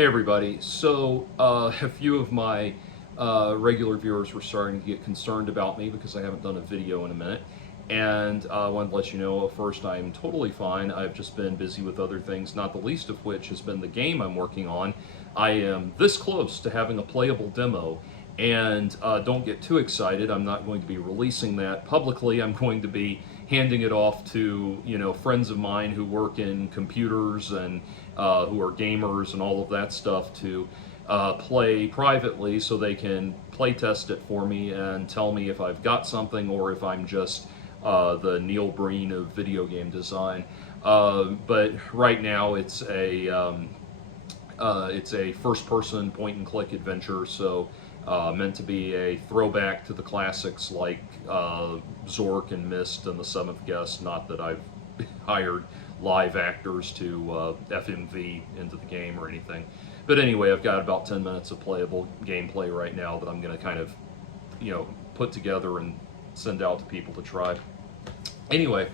Hey everybody. So a few of my regular viewers were starting to get concerned about me because I haven't done a video in a minute. And I wanted to let you know, first, I'm totally fine. I've just been busy with other things, not the least of which has been the game I'm working on. I am this close to having a playable demo. And don't get too excited. I'm not going to be releasing that publicly. I'm going to be handing it off to friends of mine who work in computers and who are gamers and all of that stuff to play privately, so they can play test it for me and tell me if I've got something or if I'm just the Neil Breen of video game design. But right now it's a first-person point-and-click adventure, so meant to be a throwback to the classics like Zork and Myst and The Seventh Guest. Not that I've hired live actors to FMV into the game or anything. But anyway, I've got about 10 minutes of playable gameplay right now that I'm going to kind of, put together and send out to people to try. Anyway,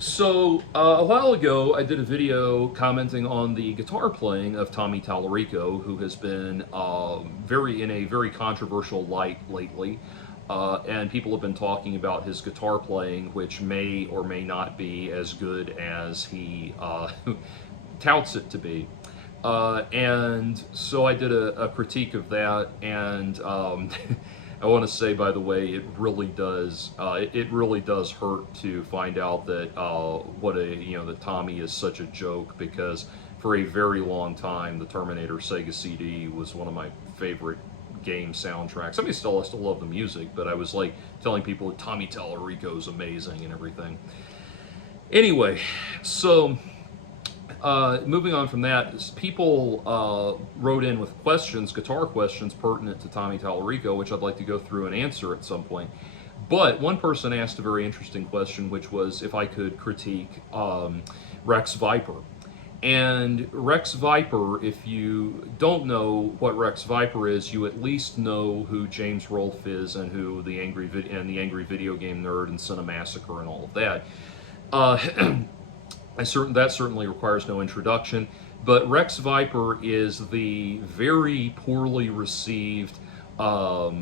so a while ago, I did a video commenting on the guitar playing of Tommy Tallarico, who has been in a very controversial light lately. And people have been talking about his guitar playing, which may or may not be as good as he touts it to be. And so I did a critique of that, and I want to say, by the way, it really does hurt to find out that that Tommy is such a joke, because for a very long time the Terminator Sega CD was one of my favorite game soundtracks. I mean, I still love the music, but I was like telling people that Tommy Tallarico is amazing and everything. Anyway, so moving on from that, people wrote in with questions, guitar questions pertinent to Tommy Tallarico, which I'd like to go through and answer at some point. But one person asked a very interesting question, which was if I could critique Rex Viper. And Rex Viper, if you don't know what Rex Viper is, you at least know who James Rolfe is and who the Angry Video Game Nerd and Cinemassacre and all of that. That certainly requires no introduction, but Rex Viper is the very poorly received rock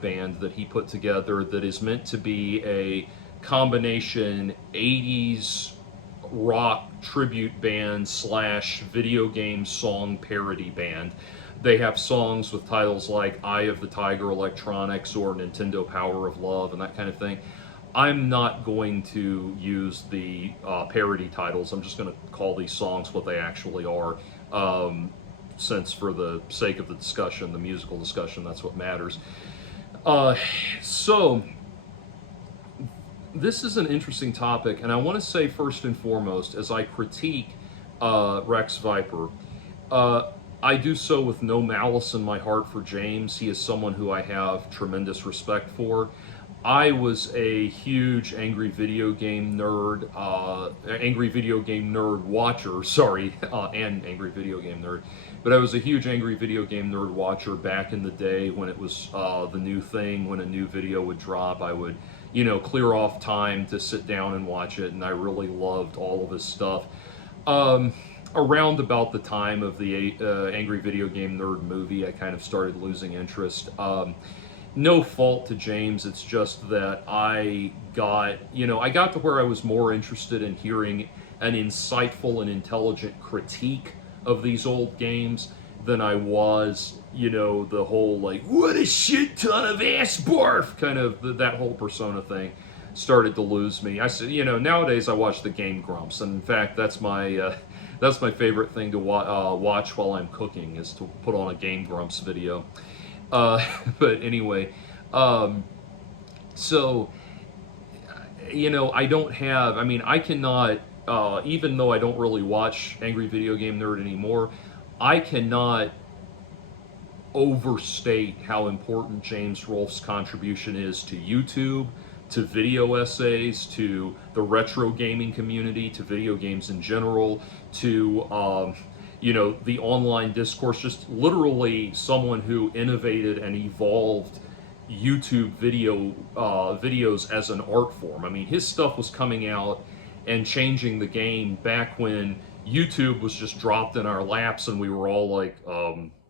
band that he put together that is meant to be a combination 80s rock tribute band / video game song parody band. They have songs with titles like Eye of the Tiger Electronics or Nintendo Power of Love and that kind of thing. I'm not going to use the parody titles. I'm just going to call these songs what they actually are, since for the sake of the discussion, the musical discussion, that's what matters. So this is an interesting topic, and I want to say first and foremost, as I critique Rex Viper, I do so with no malice in my heart for James. He is someone who I have tremendous respect for. I was a huge Angry Video Game Nerd watcher, and Angry Video Game Nerd. But I was a huge Angry Video Game Nerd watcher back in the day when it was the new thing. When a new video would drop, I would, clear off time to sit down and watch it, and I really loved all of his stuff. Around about the time of the Angry Video Game Nerd movie, I kind of started losing interest. No fault to James, it's just that I got to where I was more interested in hearing an insightful and intelligent critique of these old games than I was, the whole like, what a shit ton of ass barf, kind of that whole persona thing started to lose me. I said, nowadays I watch the Game Grumps, and in fact that's my favorite thing to watch while I'm cooking, is to put on a Game Grumps video. But anyway, so, I cannot, even though I don't really watch Angry Video Game Nerd anymore, I cannot overstate how important James Rolfe's contribution is to YouTube, to video essays, to the retro gaming community, to video games in general, to the online discourse, just literally someone who innovated and evolved YouTube videos as an art form. I mean, his stuff was coming out and changing the game back when YouTube was just dropped in our laps, and we were all like,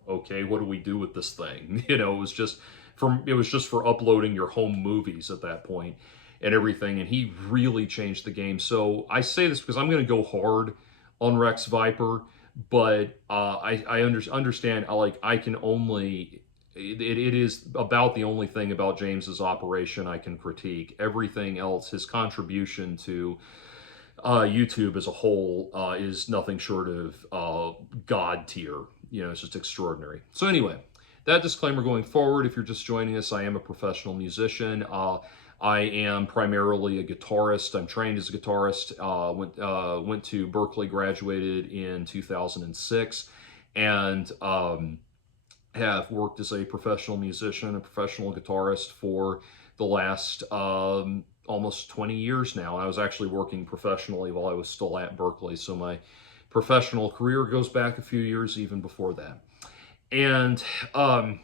okay, what do we do with this thing? You know, it was just for uploading your home movies at that point and everything. And he really changed the game. So I say this because I'm going to go hard on Rex Viper, but I understand. I can only. It is about the only thing about James's operation I can critique. Everything else, his contribution to YouTube as a whole is nothing short of God tier. You know, it's just extraordinary. So anyway, that disclaimer going forward, if you're just joining us, I am a professional musician. I am primarily a guitarist. I'm trained as a guitarist. Went to Berklee, graduated in 2006, and have worked as a professional musician, a professional guitarist for the last almost 20 years now. And I was actually working professionally while I was still at Berklee, so my professional career goes back a few years even before that. And so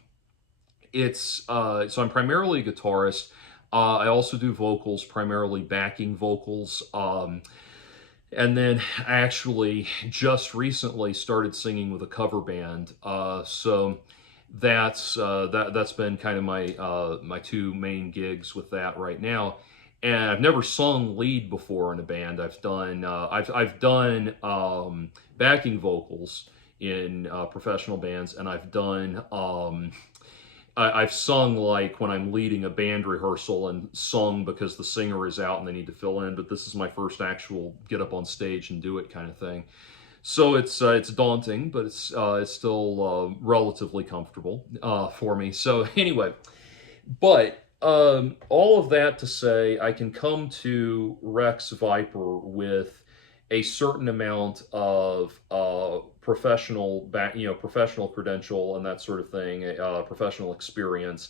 I'm primarily a guitarist. I also do vocals, primarily backing vocals. And then I actually just recently started singing with a cover band. So that's been kind of my two main gigs with that right now. And I've never sung lead before in a band. I've done backing vocals in professional bands, and I've sung like when I'm leading a band rehearsal and sung because the singer is out and they need to fill in. But this is my first actual get up on stage and do it kind of thing. So it's daunting, but it's still relatively comfortable for me. So anyway, but all of that to say, I can come to Rex Viper with a certain amount of professional credential and that sort of thing, professional experience.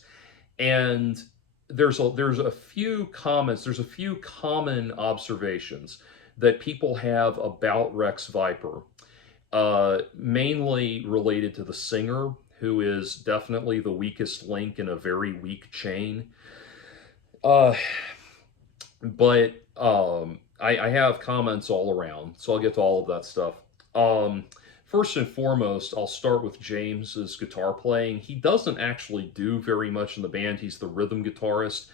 And there's a few comments, there's a few common observations that people have about Rex Viper, mainly related to the singer, who is definitely the weakest link in a very weak chain. But I have comments all around, so I'll get to all of that stuff. First and foremost, I'll start with James's guitar playing. He doesn't actually do very much in the band. He's the rhythm guitarist.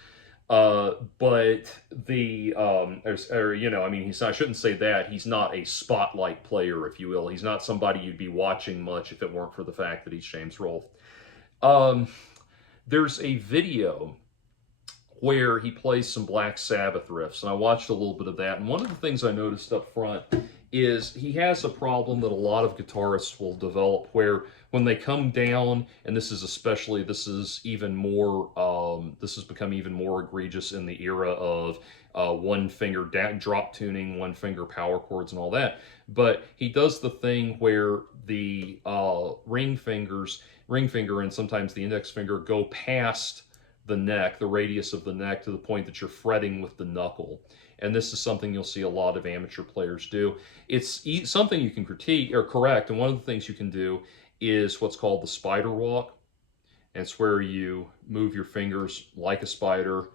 But I shouldn't say that. He's not a spotlight player, if you will. He's not somebody you'd be watching much if it weren't for the fact that he's James Rolfe. There's a video where he plays some Black Sabbath riffs, and I watched a little bit of that. And one of the things I noticed up front is he has a problem that a lot of guitarists will develop, where when they come down, and this has become even more egregious in the era of one finger drop tuning, one finger power chords and all that. But he does the thing where the ring finger and sometimes the index finger go past the neck, the radius of the neck, to the point that you're fretting with the knuckle. And this is something you'll see a lot of amateur players do. It's something you can critique or correct, and one of the things you can do is what's called the spider walk. And it's where you move your fingers like a spider,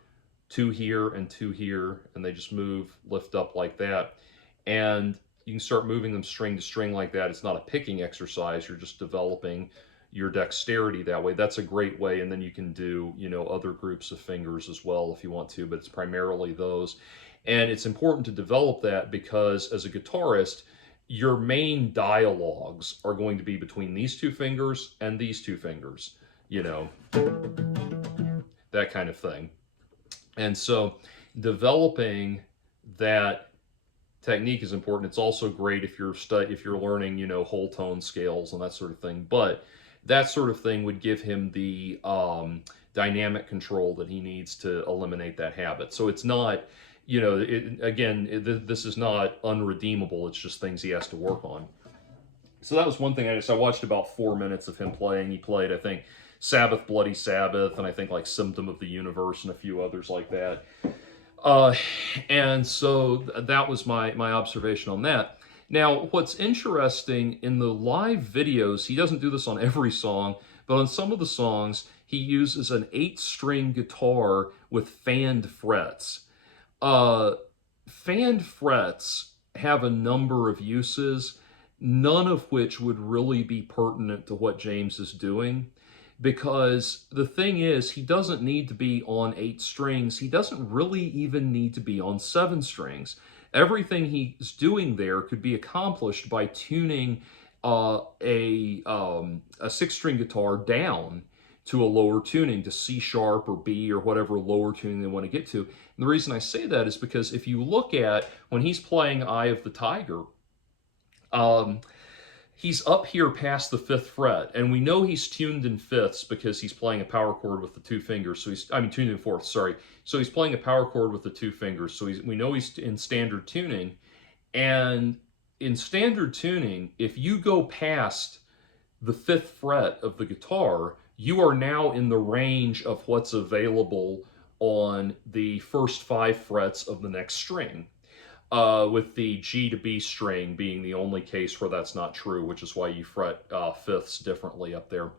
two here and two here, and they just lift up like that. And you can start moving them string to string like that. It's not a picking exercise, you're just developing your dexterity that way. That's a great way. And then you can do, other groups of fingers as well if you want to, but it's primarily those. And it's important to develop that because as a guitarist, your main dialogues are going to be between these two fingers and these two fingers, that kind of thing. And so developing that technique is important. It's also great if you're learning, whole tone scales and that sort of thing. But that sort of thing would give him the dynamic control that he needs to eliminate that habit. So it's not, this is not unredeemable. It's just things he has to work on. So that was one thing I watched about 4 minutes of him playing. He played, I think, Sabbath, Bloody Sabbath, and I think like Symptom of the Universe and a few others like that. And so that was my observation on that. Now, what's interesting in the live videos, he doesn't do this on every song, but on some of the songs, he uses an 8-string guitar with fanned frets. Fanned frets have a number of uses. none of which would really be pertinent to what James is doing. Because the thing is, he doesn't need to be on 8 strings. He doesn't really even need to be on 7 strings. Everything he's doing there could be accomplished by tuning a 6-string guitar down to a lower tuning, to C sharp or B or whatever lower tuning they want to get to. And the reason I say that is because if you look at when he's playing Eye of the Tiger, he's up here past the 5th fret, and we know he's tuned in 5ths because he's playing a power chord with the 2 fingers. So tuned in 4ths, sorry. So he's playing a power chord with the 2 fingers. So we know he's in standard tuning. And in standard tuning, if you go past the 5th fret of the guitar, you are now in the range of what's available on the first 5 frets of the next string. With the G to B string being the only case where that's not true, which is why you fret 5ths differently up there.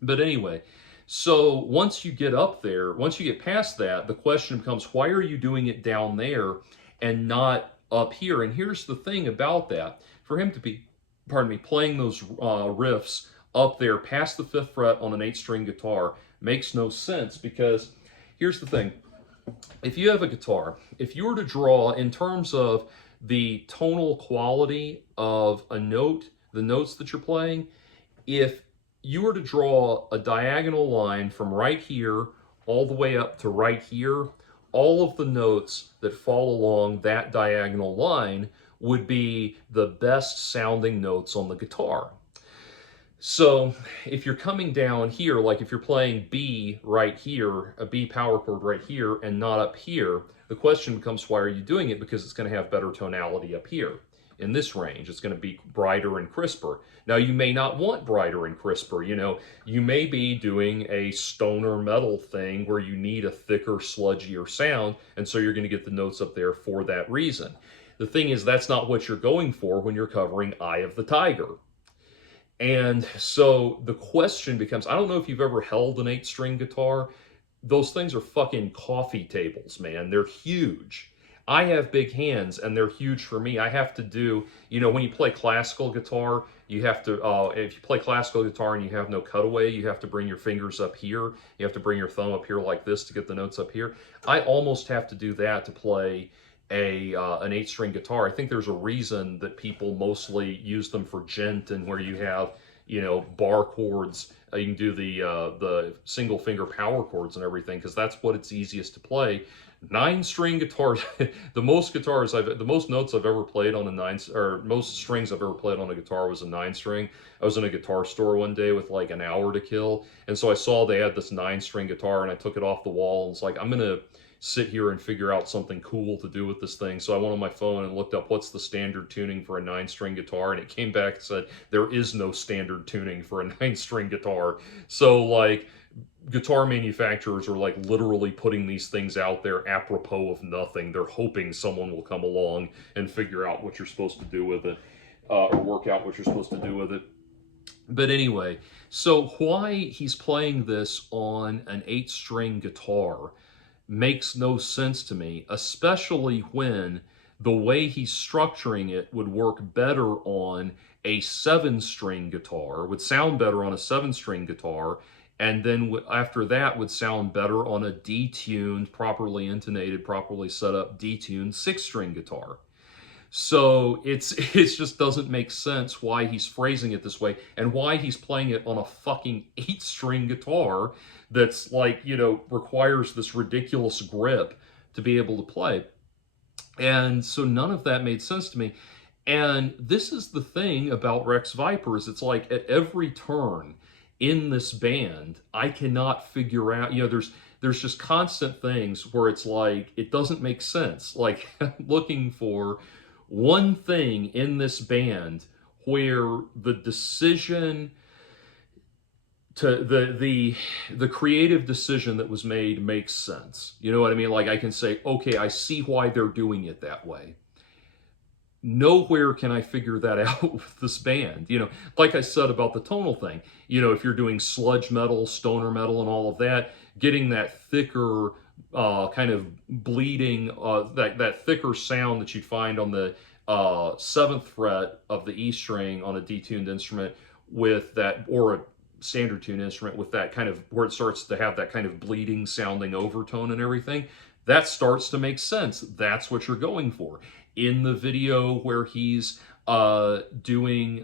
But anyway, so once you get up there, once you get past that, the question becomes, why are you doing it down there and not up here? And here's the thing about that. For him to be, playing those riffs up there past the 5th fret on an 8-string guitar makes no sense, because here's the thing. If you have a guitar, if you were to draw in terms of the tonal quality of a note, the notes that you're playing, if you were to draw a diagonal line from right here all the way up to right here, all of the notes that fall along that diagonal line would be the best sounding notes on the guitar. So if you're coming down here, like if you're playing B right here, a B power chord right here, and not up here, the question becomes, why are you doing it? Because it's going to have better tonality up here. In this range, it's going to be brighter and crisper. Now, you may not want brighter and crisper. You know, you may be doing a stoner metal thing where you need a thicker, sludgier sound, and so you're going to get the notes up there for that reason. The thing is, that's not what you're going for when you're covering Eye of the Tiger. And so the question becomes, I don't know if you've ever held an 8-string guitar. Those things are fucking coffee tables, man. They're huge. I have big hands, and they're huge for me. I have to do, you know, when you play classical guitar, you have to, if you play classical guitar and you have no cutaway, you have to bring your fingers up here. You have to bring your thumb up here like this to get the notes up here. I almost have to do that to play an 8-string guitar. I think there's a reason that people mostly use them for djent, and where you have, you know, bar chords. You can do the single finger power chords and everything, because that's what it's easiest to play. 9-string guitars, the most notes I've ever played on most strings I've ever played on a guitar was a 9-string. I was in a guitar store one day with like an hour to kill, and so I saw they had this 9-string guitar, and I took it off the wall and was like, I'm gonna sit here and figure out something cool to do with this thing. So I went on my phone and looked up what's the standard tuning for a 9-string guitar, and it came back and said there is no standard tuning for a 9-string guitar. So like, guitar manufacturers are like literally putting these things out there apropos of nothing. They're hoping someone will come along and figure out what you're supposed to do with it, or work out what you're supposed to do with it. But anyway, so why he's playing this on an 8-string guitar makes no sense to me, especially when the way he's structuring it would work better on a 7-string guitar, would sound better on a 7-string guitar, and then after that would sound better on a detuned, properly intonated, properly set up, detuned 6-string guitar. So it just doesn't make sense why he's phrasing it this way, and why he's playing it on a fucking 8-string guitar that's like, you know, requires this ridiculous grip to be able to play. And so none of that made sense to me. And this is the thing about Rex Vipers. It's like at every turn in this band, I cannot figure out, you know, there's just constant things where it's like, it doesn't make sense. Like, I'm looking for one thing in this band where the decision to the creative decision that was made makes sense. You know what I mean? Like, I can say, okay, I see why they're doing it that way. Nowhere can I figure that out with this band. You know, like I said about the tonal thing, you know, if you're doing sludge metal, stoner metal, and all of that, getting that thicker kind of bleeding, that thicker sound that you'd find on the seventh fret of the E string on a detuned instrument with that, or a standard tune instrument with that kind of, where it starts to have that kind of bleeding sounding overtone and everything, that starts to make sense. That's what you're going for. In the video where he's playing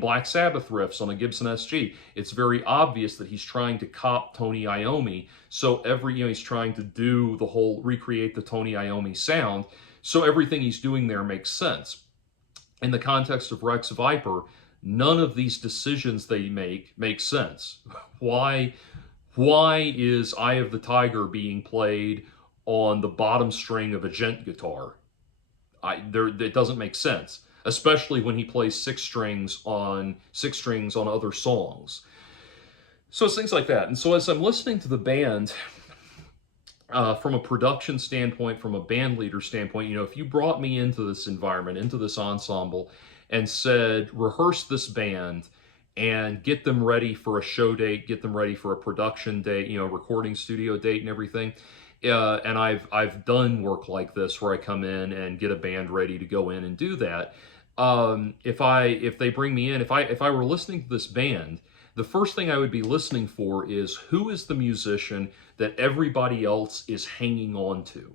Black Sabbath riffs on a Gibson SG, it's very obvious that he's trying to cop Tony Iommi. So he's trying to do the whole, recreate the Tony Iommi sound. So everything he's doing there makes sense. In the context of Rex Viper, none of these decisions they make sense. Why is Eye of the Tiger being played on the bottom string of a gent guitar? It doesn't make sense, especially when he plays six strings on other songs. So it's things like that. And so as I'm listening to the band, from a production standpoint, from a band leader standpoint, if you brought me into this environment, into this ensemble, and said, rehearse this band and get them ready for a show date, get them ready for a production date, recording studio date and everything. And I've done work like this where I come in and get a band ready to go in and do that. If they bring me in, if I were listening to this band, the first thing I would be listening for is, who is the musician that everybody else is hanging on to?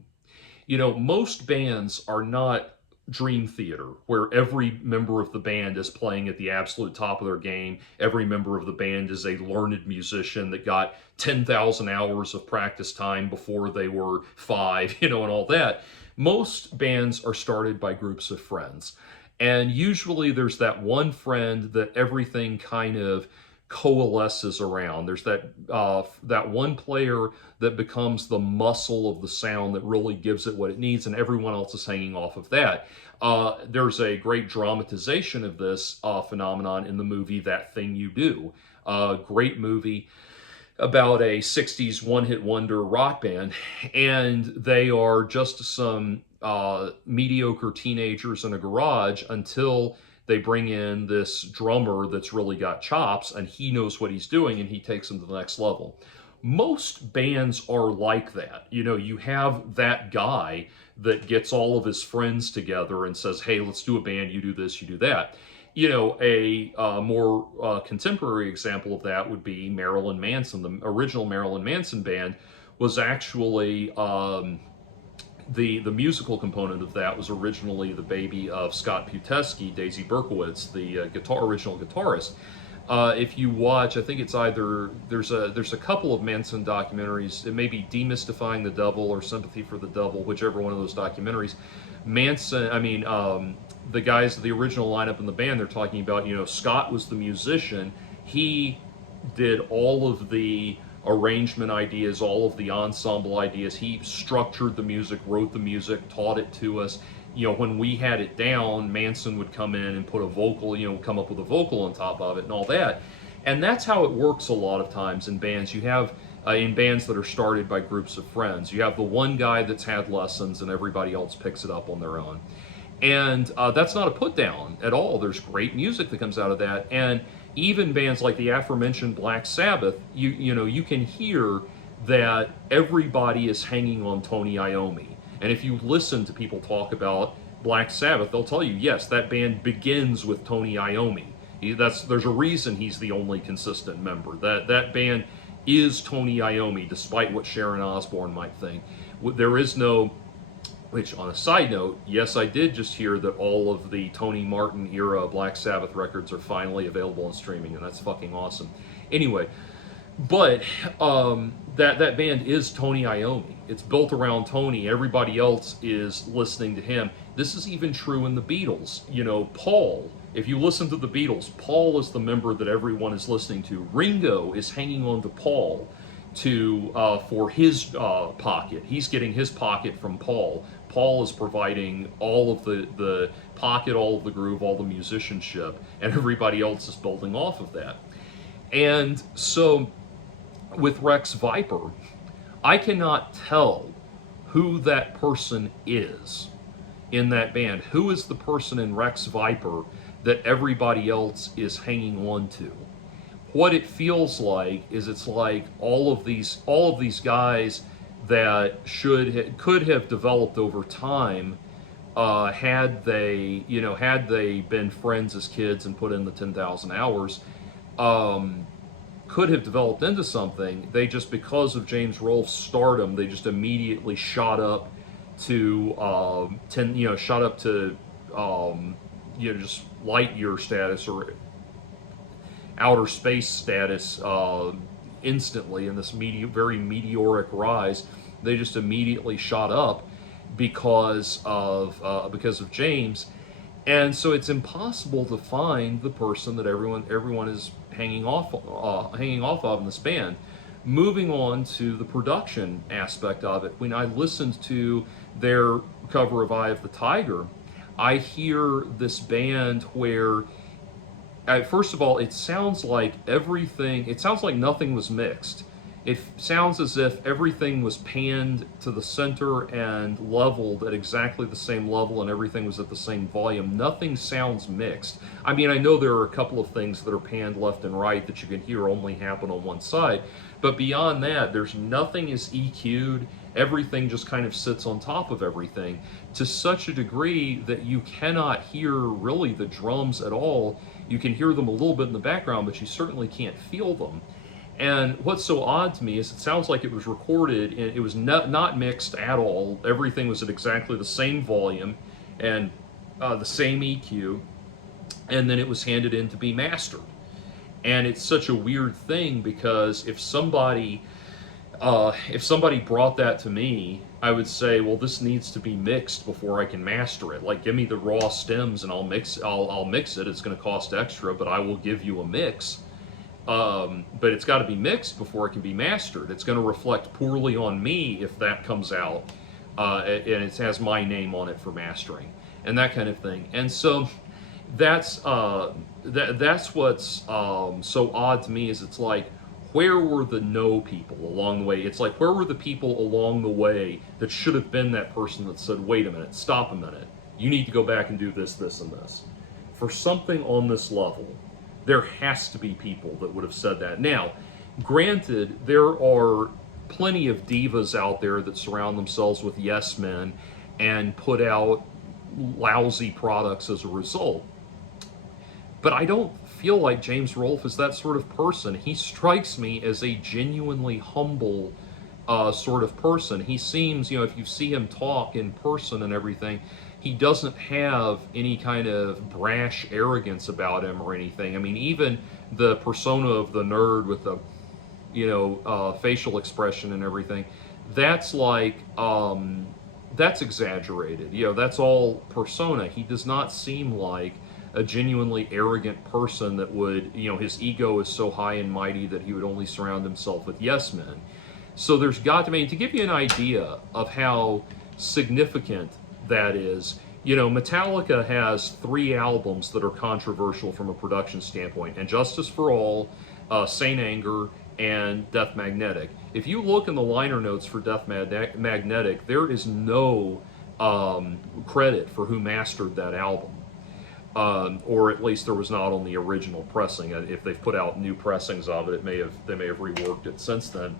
Most bands are not Dream Theater, where every member of the band is playing at the absolute top of their game. Every member of the band is a learned musician that got 10,000 hours of practice time before they were 5, and all that. Most bands are started by groups of friends. And usually there's that one friend that everything kind of coalesces around. There's that one player that becomes the muscle of the sound that really gives it what it needs, and everyone else is hanging off of that. There's a great dramatization of this phenomenon in the movie That Thing You Do. Great movie about a 60s one-hit wonder rock band, and they are just some mediocre teenagers in a garage until they bring in this drummer that's really got chops, and he knows what he's doing, and he takes them to the next level. Most bands are like that. You have that guy that gets all of his friends together and says, hey, let's do a band, you do this, you do that. A more contemporary example of that would be Marilyn Manson. The original Marilyn Manson band was actually, the musical component of that was originally the baby of Scott Putesky, Daisy Berkowitz, the original guitarist. If you watch, I think it's either, there's a couple of Manson documentaries. It may be Demystifying the Devil or Sympathy for the Devil, whichever one of those documentaries. The guys, the original lineup in the band, they're talking about, Scott was the musician. He did all of the arrangement ideas, all of the ensemble ideas. He structured the music, wrote the music, taught it to us. When we had it down, Manson would come in and put a vocal, come up with a vocal on top of it and all that. And that's how it works a lot of times in bands. You have, in bands that are started by groups of friends, you have the one guy that's had lessons and everybody else picks it up on their own. And that's not a put down at all. There's great music that comes out of that. And even bands like the aforementioned Black Sabbath, you can hear that everybody is hanging on Tony Iommi. And if you listen to people talk about Black Sabbath, they'll tell you, yes, that band begins with Tony Iommi. There's a reason he's the only consistent member. That band is Tony Iommi, despite what Sharon Osbourne might think. There is no, which on a side note, yes, I did just hear that all of the Tony Martin era Black Sabbath records are finally available on streaming, and that's fucking awesome. Anyway, but that band is Tony Iommi. It's built around Tony. Everybody else is listening to him. This is even true in the Beatles. Paul, if you listen to the Beatles, Paul is the member that everyone is listening to. Ringo is hanging on to Paul for his pocket. He's getting his pocket from Paul. Paul is providing all of the pocket, all of the groove, all the musicianship, and everybody else is building off of that. And so with Rex Viper, I cannot tell who that person is in that band. Who is the person in Rex Viper that everybody else is hanging on to? What it feels like is, it's like all of these guys that could have developed over time had they been friends as kids and put in the 10,000 hours, could have developed into something. They just, because of James Rolfe's stardom, they just immediately shot up to just light year status or outer space status instantly in this very meteoric rise. They just immediately shot up because of James, and so it's impossible to find the person that everyone is hanging off of in this band. Moving on to the production aspect of it, when I listened to their cover of Eye of the Tiger, I hear this band where, first of all, it sounds like nothing was mixed. It sounds as if everything was panned to the center and leveled at exactly the same level, and everything was at the same volume. Nothing sounds mixed. I mean, I know there are a couple of things that are panned left and right that you can hear only happen on one side, but beyond that, there's nothing is EQ'd. Everything just kind of sits on top of everything to such a degree that you cannot hear really the drums at all. You can hear them a little bit in the background, but you certainly can't feel them. And what's so odd to me is it sounds like it was recorded and it was not mixed at all. Everything was at exactly the same volume and the same EQ, and then it was handed in to be mastered. And it's such a weird thing, because if somebody brought that to me, I would say, well, this needs to be mixed before I can master it. Like, give me the raw stems and I'll mix it. It's going to cost extra, but I will give you a mix. But it's got to be mixed before it can be mastered. It's going to reflect poorly on me if that comes out, and it has my name on it for mastering, and that kind of thing. And so that's what's so odd to me, is it's like, where were the no people along the way? It's like, where were the people along the way that should have been that person that said, wait a minute, stop a minute, you need to go back and do this, this, and this. For something on this level, there has to be people that would have said that. Now, granted, there are plenty of divas out there that surround themselves with yes men and put out lousy products as a result. But I don't feel like James Rolfe is that sort of person. He strikes me as a genuinely humble sort of person. He seems, if you see him talk in person and everything, he doesn't have any kind of brash arrogance about him or anything. I mean, even the persona of the nerd with the, facial expression and everything, that's like, that's exaggerated. That's all persona. He does not seem like a genuinely arrogant person that would, his ego is so high and mighty that he would only surround himself with yes men. So there's got to be, to give you an idea of how significant that is, Metallica has 3 albums that are controversial from a production standpoint: And Justice for All, Saint Anger, and Death Magnetic. If you look in the liner notes for Death Magnetic, there is no credit for who mastered that album. Or at least there was not on the original pressing. If they've put out new pressings of it, they may have reworked it since then.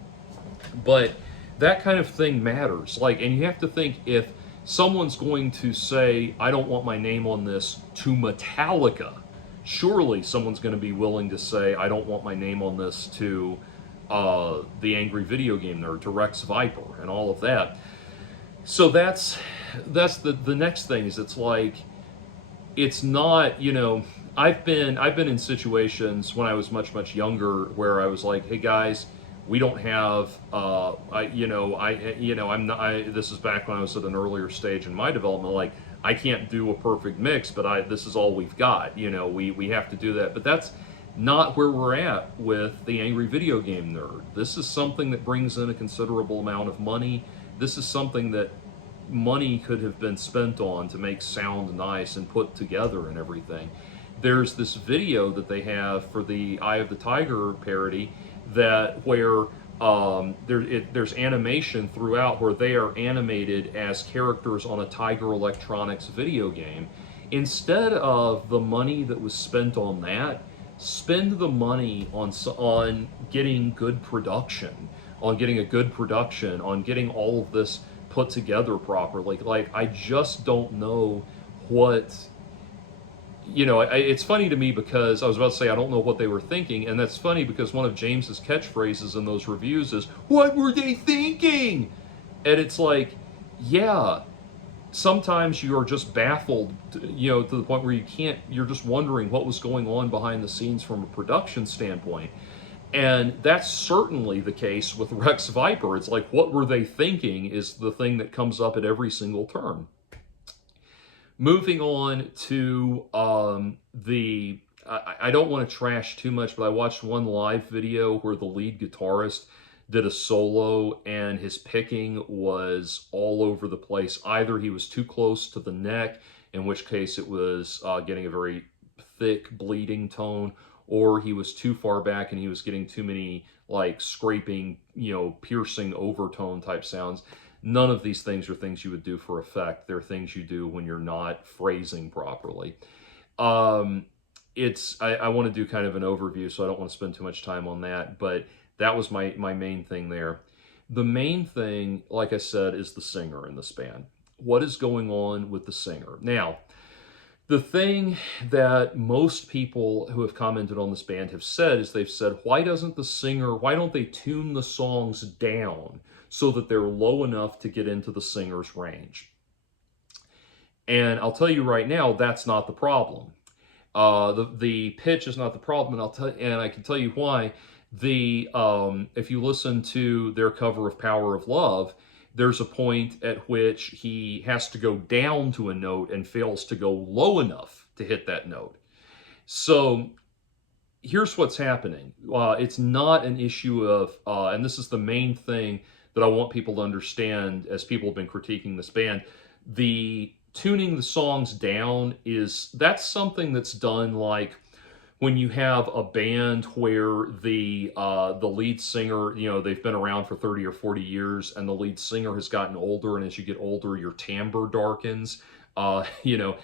But that kind of thing matters. And you have to think, if someone's going to say, I don't want my name on this, to Metallica, surely someone's going to be willing to say, I don't want my name on this to the Angry Video Game Nerd, to Rex Viper, and all of that. So that's the next thing, is it's like, it's not, I've been in situations when I was much younger where I was like, hey guys, we don't have, this is back when I was at an earlier stage in my development, like, I can't do a perfect mix, but this is all we've got, we have to do that. But that's not where we're at with the Angry Video Game Nerd. This is something that brings in a considerable amount of money. This is something that money could have been spent on to make sound nice and put together and everything. There's this video that they have for the Eye of the Tiger parody where there's animation throughout where they are animated as characters on a Tiger Electronics video game. Instead of the money that was spent on that, spend the money on getting good production, on getting a good production, on getting all of this put together properly. Like, I just don't know what, it's funny to me because I was about to say I don't know what they were thinking, and that's funny because one of James's catchphrases in those reviews is, "What were they thinking?" And it's like, yeah, sometimes you are just baffled, to the point where you're just wondering what was going on behind the scenes from a production standpoint. And that's certainly the case with Rex Viper. It's like, what were they thinking is the thing that comes up at every single turn. Moving on to I don't want to trash too much, but I watched one live video where the lead guitarist did a solo and his picking was all over the place. Either he was too close to the neck, in which case it was getting a very thick bleeding tone, or he was too far back and he was getting too many like scraping, piercing overtone type sounds. None of these things are things you would do for effect. They're things you do when you're not phrasing properly. I want to do kind of an overview, so I don't want to spend too much time on that, but that was my main thing there. The main thing, like I said, is the singer in this band. What is going on with the singer? Now, the thing that most people who have commented on this band have said is they've said, why don't they tune the songs down so that they're low enough to get into the singer's range? And I'll tell you right now, that's not the problem. The pitch is not the problem, and I can tell you why. If you listen to their cover of Power of Love, there's a point at which he has to go down to a note and fails to go low enough to hit that note. So here's what's happening. It's not an issue of, and this is the main thing that I want people to understand as people have been critiquing this band, the tuning the songs down that's something that's done like when you have a band where the lead singer, they've been around for 30 or 40 years and the lead singer has gotten older, and as you get older, your timbre darkens. One of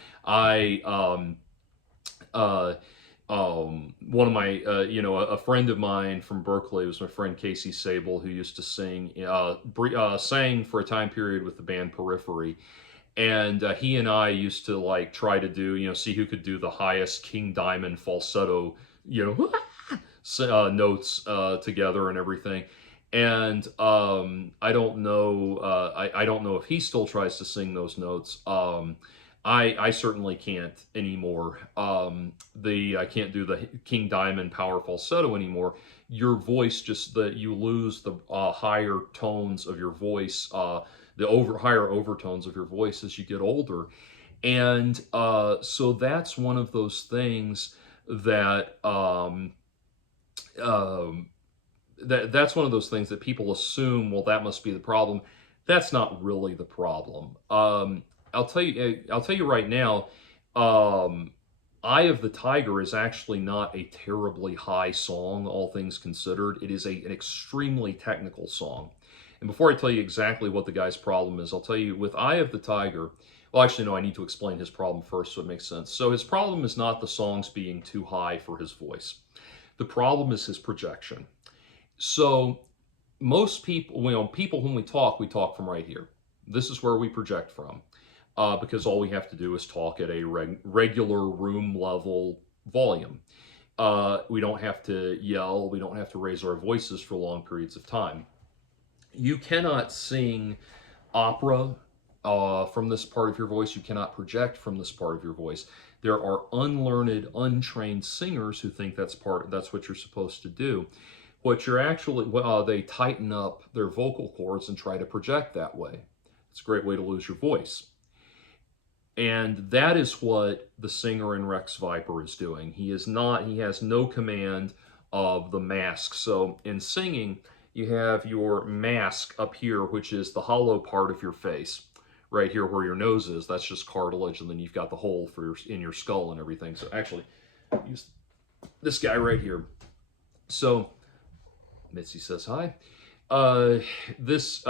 my, a friend of mine from Berkeley was my friend Casey Sable, who used to sang for a time period with the band Periphery. And he and I used to like try to do, see who could do the highest King Diamond falsetto, notes together and everything. And I don't know, I don't know if he still tries to sing those notes. I certainly can't anymore. I can't do the King Diamond power falsetto anymore. Your voice you lose the higher tones of your voice, higher overtones of your voice as you get older. And so that's one of those things that that's one of those things that people assume, well, that must be the problem. That's not really the problem. I'll tell you right now, Eye of the Tiger is actually not a terribly high song, all things considered. It is an extremely technical song. And before I tell you exactly what the guy's problem is, I'll tell you with Eye of the Tiger, well, actually, no, I need to explain his problem first so it makes sense. So his problem is not the songs being too high for his voice. The problem is his projection. So most people, people when we talk from right here. This is where we project from. Because all we have to do is talk at a regular room level volume. We don't have to yell, we don't have to raise our voices for long periods of time. You cannot sing opera from this part of your voice. You cannot project from this part of your voice. There are unlearned, untrained singers who think that's what you're supposed to do. What you're actually, they tighten up their vocal cords and try to project that way. It's a great way to lose your voice. And that is what the singer in Rex Viper is doing. He has no command of the mask. So in singing, you have your mask up here, which is the hollow part of your face. Right here where your nose is, that's just cartilage, and then you've got the hole in your skull and everything. So actually, use this guy right here. So, Mitzi says hi. This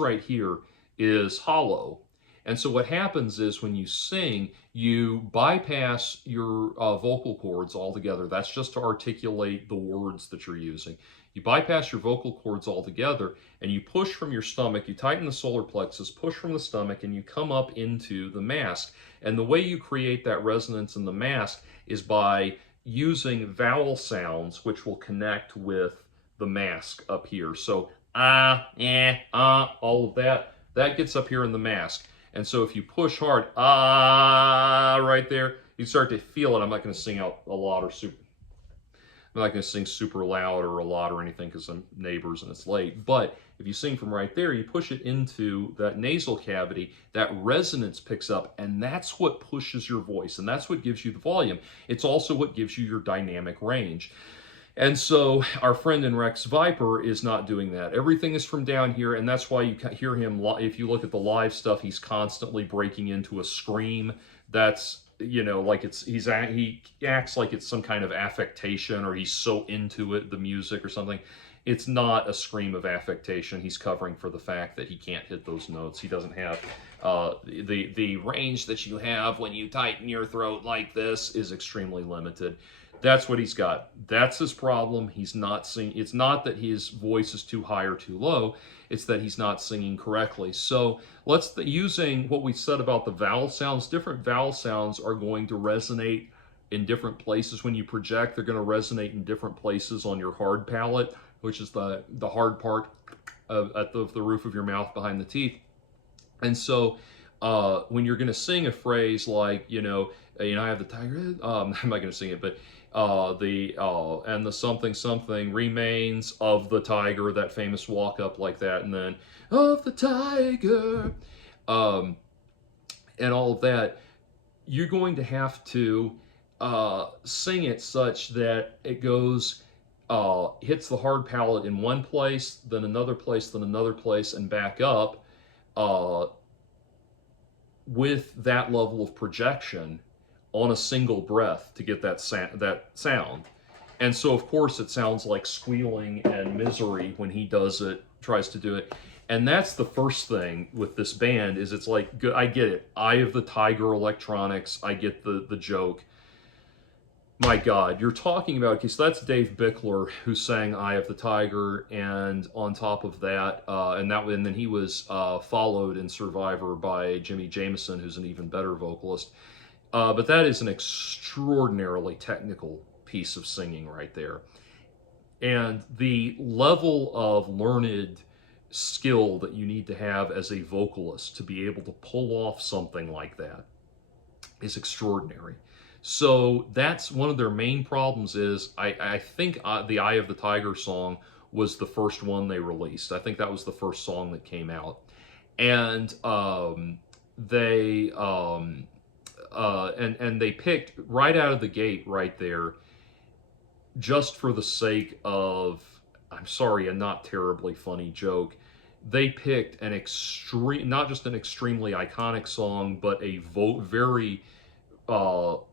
right here is hollow. And so what happens is when you sing, you bypass your vocal cords altogether. That's just to articulate the words that you're using. You bypass your vocal cords altogether and you push from your stomach, you tighten the solar plexus, push from the stomach, and you come up into the mask. And the way you create that resonance in the mask is by using vowel sounds, which will connect with the mask up here. So all of that gets up here in the mask. And so if you push hard, right there, you start to feel it. I'm not going to sing out a lot or super. I'm not going to sing super loud or a lot or anything because I'm neighbors and it's late. But if you sing from right there, you push it into that nasal cavity, that resonance picks up, and that's what pushes your voice, and that's what gives you the volume. It's also what gives you your dynamic range. And so our friend in Rex Viper is not doing that. Everything is from down here, and that's why you hear him, if you look at the live stuff, he's constantly breaking into a scream. That's, like he acts like it's some kind of affectation, or he's so into it, the music or something. It's not a scream of affectation. He's covering for the fact that he can't hit those notes. He doesn't have the range that you have when you tighten your throat like this is extremely limited. That's what he's got. That's his problem. He's not singing. It's not that his voice is too high or too low. It's that he's not singing correctly. So using what we said about the vowel sounds, different vowel sounds are going to resonate in different places when you project. They're going to resonate in different places on your hard palate, which is the hard part at the roof of your mouth behind the teeth. And so when you're going to sing a phrase like, I have the tiger, I'm not going to sing it, but and the something something remains of the tiger, that famous walk up like that, and then of the tiger, and all of that, you're going to have to sing it such that it goes, hits the hard palate in one place, then another place, then another place, and back up with that level of projection on a single breath to get that sound. And so, of course, it sounds like squealing and misery when he tries to do it. And that's the first thing with this band, is it's like, I get it. Eye of the Tiger electronics. I get the joke. My God, you're talking about, okay, so that's Dave Bickler who sang Eye of the Tiger, and on top of that, and then he was followed in Survivor by Jimmy Jameson, who's an even better vocalist. But that is an extraordinarily technical piece of singing right there. And the level of learned skill that you need to have as a vocalist to be able to pull off something like that is extraordinary. So that's one of their main problems. Is I think the Eye of the Tiger song was the first one they released. I think that was the first song that came out. And they picked right out of the gate right there, just for the sake of, I'm sorry, a not terribly funny joke, they picked not just an extremely iconic song, but a very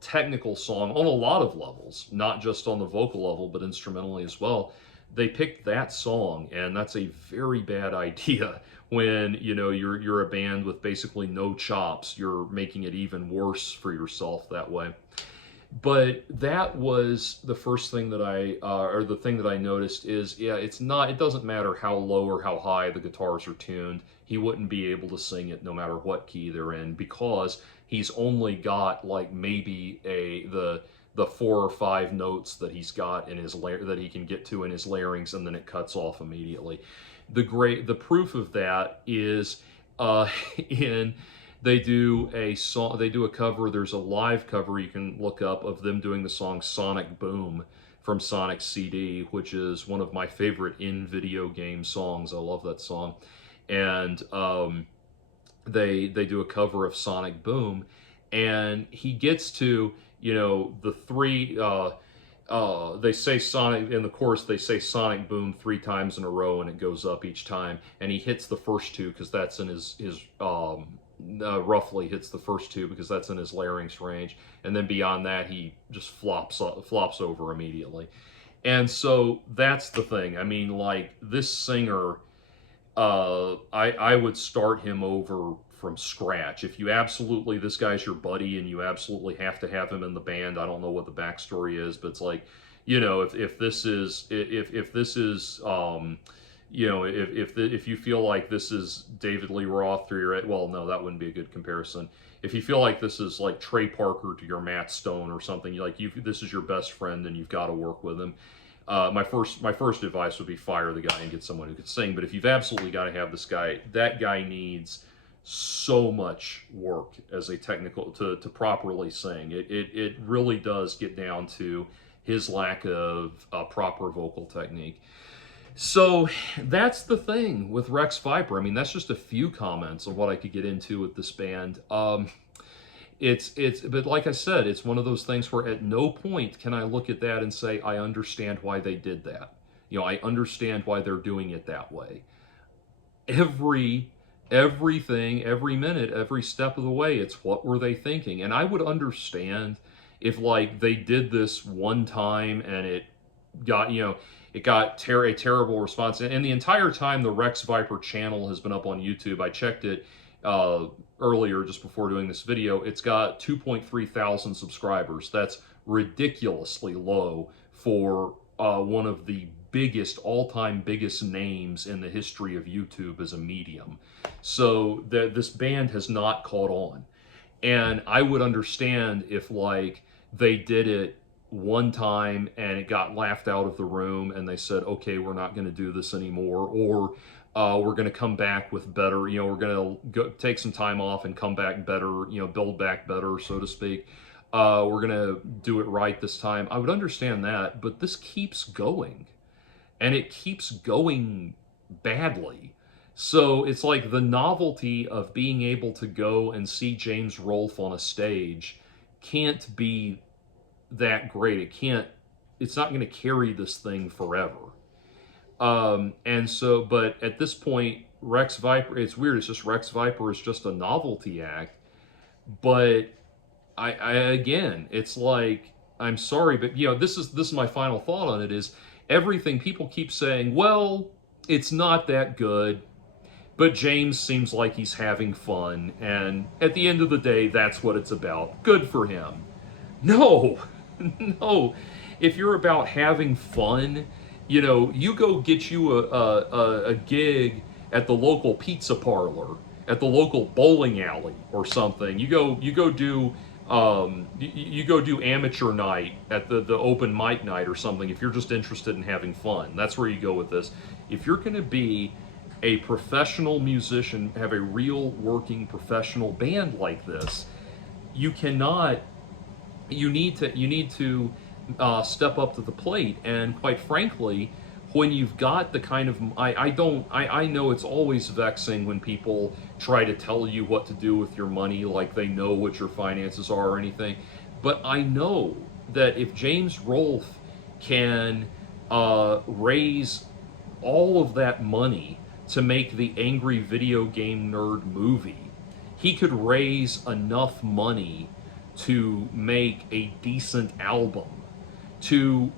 technical song on a lot of levels, not just on the vocal level, but instrumentally as well. They picked that song, and that's a very bad idea when you're a band with basically no chops. You're making it even worse for yourself that way. But that was the first thing that or the thing that I noticed is, it doesn't matter how low or how high the guitars are tuned. He wouldn't be able to sing it no matter what key they're in, because he's only got like maybe the 4 or 5 notes that he's got in his that he can get to in his larynx, and then it cuts off immediately. The proof of that is they do a cover. There's a live cover you can look up of them doing the song Sonic Boom from Sonic CD, which is one of my favorite in video game songs. I love that song. And they do a cover of Sonic Boom, and he gets to, the three, they say Sonic, in the chorus they say Sonic Boom 3 times in a row, and it goes up each time, and he hits the first 2 because that's in his roughly hits the first 2 because that's in his larynx range, and then beyond that he just flops over immediately. And so that's the thing. I mean, like, this singer, I would start him over from scratch. If you absolutely, this guy's your buddy and you absolutely have to have him in the band, I don't know what the backstory is, but it's like, you know, if this is, if this is, you know, if you feel like this is David Lee Roth or your, well, no, that wouldn't be a good comparison. If you feel like this is like Trey Parker to your Matt Stone or something, like this is your best friend and you've got to work with him. My first advice would be fire the guy and get someone who can sing. But if you've absolutely got to have this guy, that guy needs so much work as a technical to properly sing. It really does get down to his lack of proper vocal technique. So that's the thing with Rex Viper. I mean, that's just a few comments of what I could get into with this band. But like I said, it's one of those things where at no point can I look at that and say, I understand why they did that. You know, I understand why they're doing it that way. Everything, every minute, every step of the way, it's what were they thinking? And I would understand if like they did this one time and it got, you know, it got a terrible response. And the entire time the Rex Viper channel has been up on YouTube, I checked it earlier just before doing this video, it's got 2.3 thousand subscribers. That's ridiculously low for one of the biggest, all-time biggest names in the history of YouTube as a medium. So this band has not caught on. And I would understand if like they did it one time and it got laughed out of the room and they said, okay, we're not going to do this anymore, or we're going to come back with better, you know, we're going to take some time off and come back better, you know, build back better, so to speak. We're going to do it right this time. I would understand that, but this keeps going and it keeps going badly. So it's like the novelty of being able to go and see James Rolfe on a stage can't be that great. It's not going to carry this thing forever. And so, but at this point, Rex Viper, it's weird. It's just Rex Viper is just a novelty act. But I again, it's like, I'm sorry, but you know, this is my final thought on it is everything people keep saying, well, it's not that good, but James seems like he's having fun. And at the end of the day, that's what it's about. Good for him. No, no. If you're about having fun, you know, you go get you a gig at the local pizza parlor, at the local bowling alley or something. You go do amateur night at the open mic night or something if you're just interested in having fun. That's where you go with this. If you're going to be a professional musician, have a real working professional band like this, you need to step up to the plate. And quite frankly, when you've got the kind of, I know it's always vexing when people try to tell you what to do with your money, like they know what your finances are or anything. But I know that if James Rolfe can raise all of that money to make the Angry Video Game Nerd movie, he could raise enough money to make a decent album, to,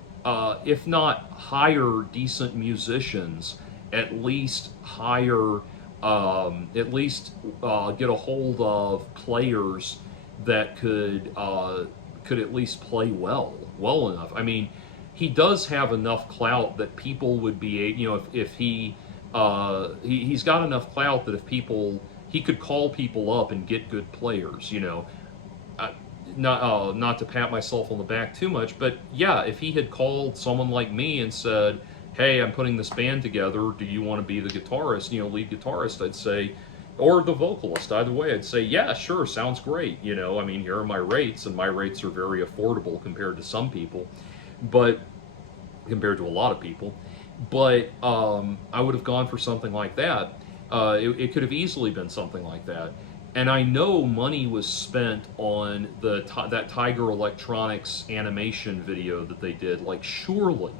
if not hire decent musicians, at least hire, get a hold of players that could at least play well enough. I mean, he does have enough clout that people would be, you know, if he's got enough clout that he could call people up and get good players, you know. Not to pat myself on the back too much, but yeah, if he had called someone like me and said, hey, I'm putting this band together, do you want to be the guitarist, you know, lead guitarist, I'd say, or the vocalist, either way, I'd say, yeah, sure, sounds great, you know, I mean, here are my rates, and my rates are very affordable compared to some people, but, compared to a lot of people, but I would have gone for something like that. It could have easily been something like that. And I know money was spent on that Tiger Electronics animation video that they did. Like, surely,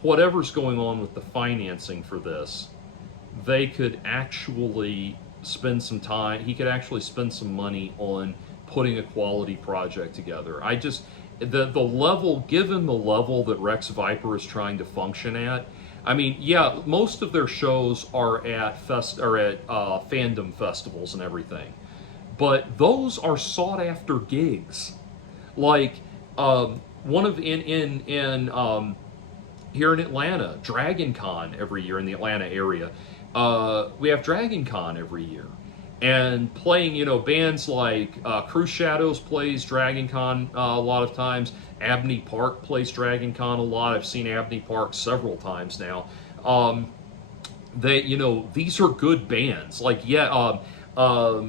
whatever's going on with the financing for this, they could actually spend some time, he could actually spend some money on putting a quality project together. I just, the level, given the level that Rex Viper is trying to function at, I mean, yeah, most of their shows are at fandom festivals and everything, but those are sought after gigs. Like one of in here in Atlanta, Dragon Con every year in the Atlanta area. We have Dragon Con every year. And playing, bands like Cruise Shadows plays Dragon Con a lot of times. Abney Park plays Dragon Con a lot. I've seen Abney Park several times now. These are good bands. Like, yeah, what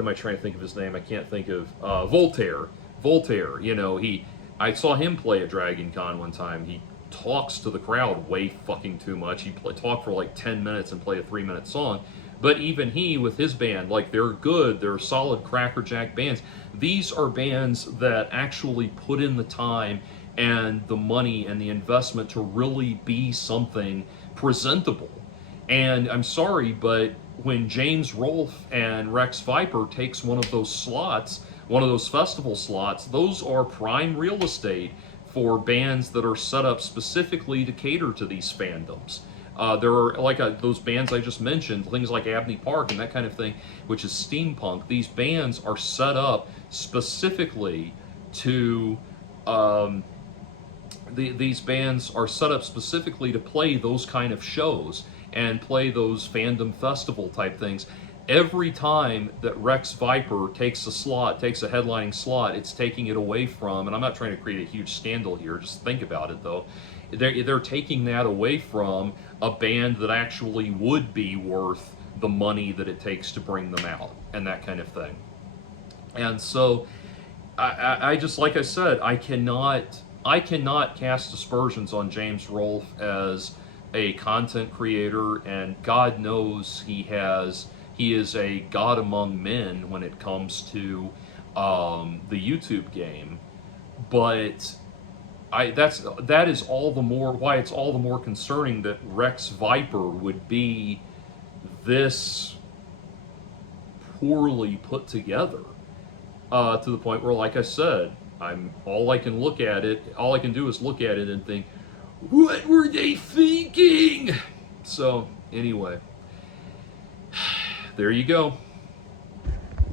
am I trying to think of his name? I can't think of Voltaire. Voltaire, I saw him play at Dragon Con one time. He talks to the crowd way fucking too much. He talked for like 10 minutes and played a 3-minute song. But even he, with his band, like, they're good. They're solid crackerjack bands. These are bands that actually put in the time and the money and the investment to really be something presentable. And I'm sorry, but when James Rolfe and Rex Viper takes one of those slots, one of those festival slots, those are prime real estate for bands that are set up specifically to cater to these fandoms. There are, like those bands I just mentioned, things like Abney Park and that kind of thing, which is steampunk. These bands are set up specifically to these bands are set up specifically to play those kind of shows and play those fandom festival type things. Every time that Rex Viper takes a headlining slot, it's taking it away from, and I'm not trying to create a huge scandal here, just think about it though, they're taking that away from a band that actually would be worth the money that it takes to bring them out and that kind of thing. And so I just, like I said, I cannot cast aspersions on James Rolfe as a content creator, and God knows he is a god among men when it comes to the YouTube game. But that is all the more why it's all the more concerning that Rex Viper would be this poorly put together, to the point where, like I said, all I can do is look at it and think, what were they thinking? So anyway, there you go.